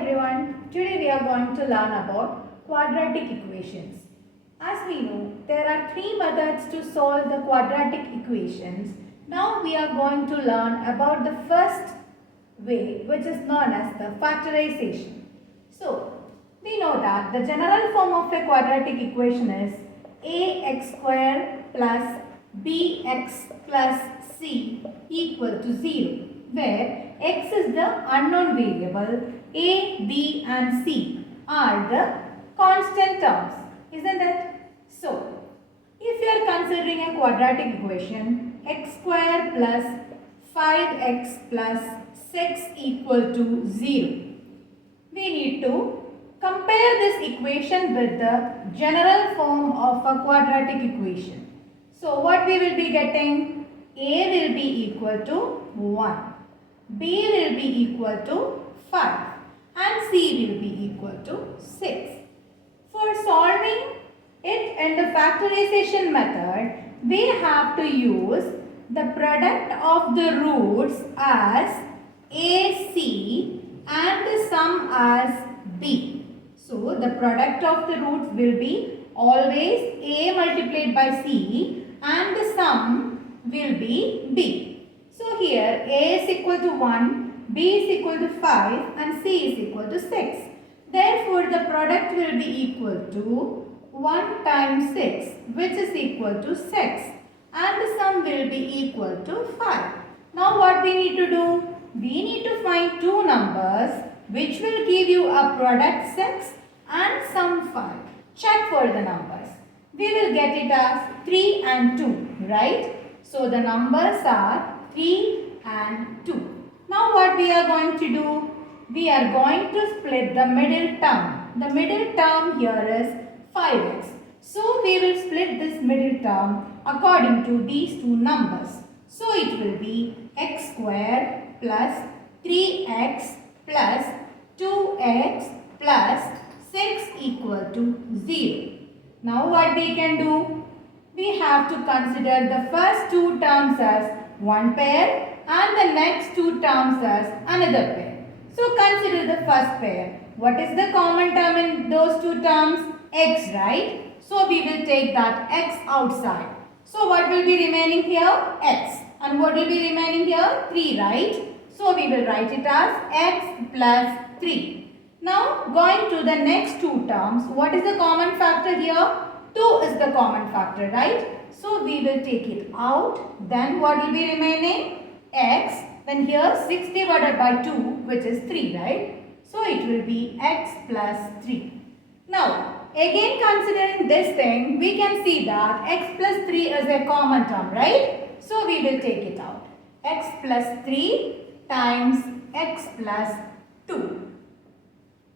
everyone, today we are going to learn about quadratic equations. As we know, there are three methods to solve the quadratic equations. Now we are going to learn about the first way, which is known as the factorization. So, we know that the general form of a quadratic equation is ax square plus bx plus c equal to 0, where x is the unknown variable, a, b and c are the constant terms, isn't it? So, if you are considering a quadratic equation, x square plus 5x plus 6 equal to 0, we need to compare this equation with the general form of a quadratic equation. So, what we will be getting? A will be equal to 1, B will be equal to 5 and C will be equal to 6. For solving it in the factorization method, we have to use the product of the roots as AC and the sum as B. So, the product of the roots will be always A multiplied by C and the sum will be B. So, here A is equal to 1, B is equal to 5 and C is equal to 6. Therefore, the product will be equal to 1 times 6, which is equal to 6, and the sum will be equal to 5. Now, what we need to do? We need to find two numbers which will give you a product 6 and sum 5. Check for the numbers. We will get it as 3 and 2, right? So, the numbers are 3 and 2. Now, what we are going to do? We are going to split the middle term. The middle term here is 5x. So, we will split this middle term according to these two numbers. So, it will be x square plus 3x plus 2x plus 6 equal to 0. Now, what we can do? We have to consider the first two terms as one pair and the next two terms as another pair. So, consider the first pair. What is the common term in those two terms? X, right? So, we will take that x outside. So, what will be remaining here? X. And what will be remaining here? 3, right? So, we will write it as x plus 3. Now, going to the next two terms, what is the common factor here? 2 is the common factor, right? So, we will take it out. Then, what will be remaining? X. Then here 6 divided by 2, which is 3, right? So, it will be x plus 3. Now, again considering this thing, we can see that x plus 3 is a common term, right? So, we will take it out. X plus 3 times x plus 2,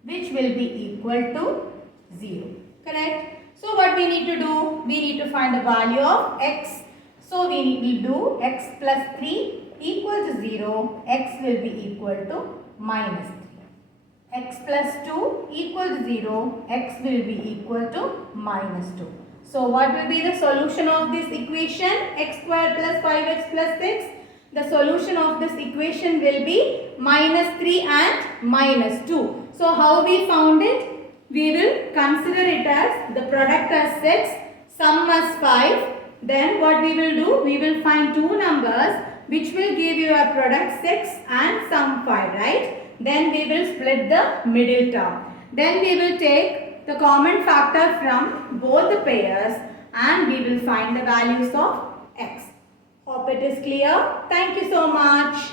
which will be equal to 0. Correct? So, what we need to do? We need to find the value of x. So, we will do x plus 3 equal to 0. X will be equal to minus 3. X plus 2 equal to 0. X will be equal to minus 2. So, what will be the solution of this equation? X square plus 5x plus 6. The solution of this equation will be minus 3 and minus 2. So, how we found it? We will consider it as the product as 6, sum as 5. Then what we will do? We will find two numbers which will give you a product 6 and sum 5, right? Then we will split the middle term. Then we will take the common factor from both the pairs and we will find the values of x. Hope it is clear. Thank you so much.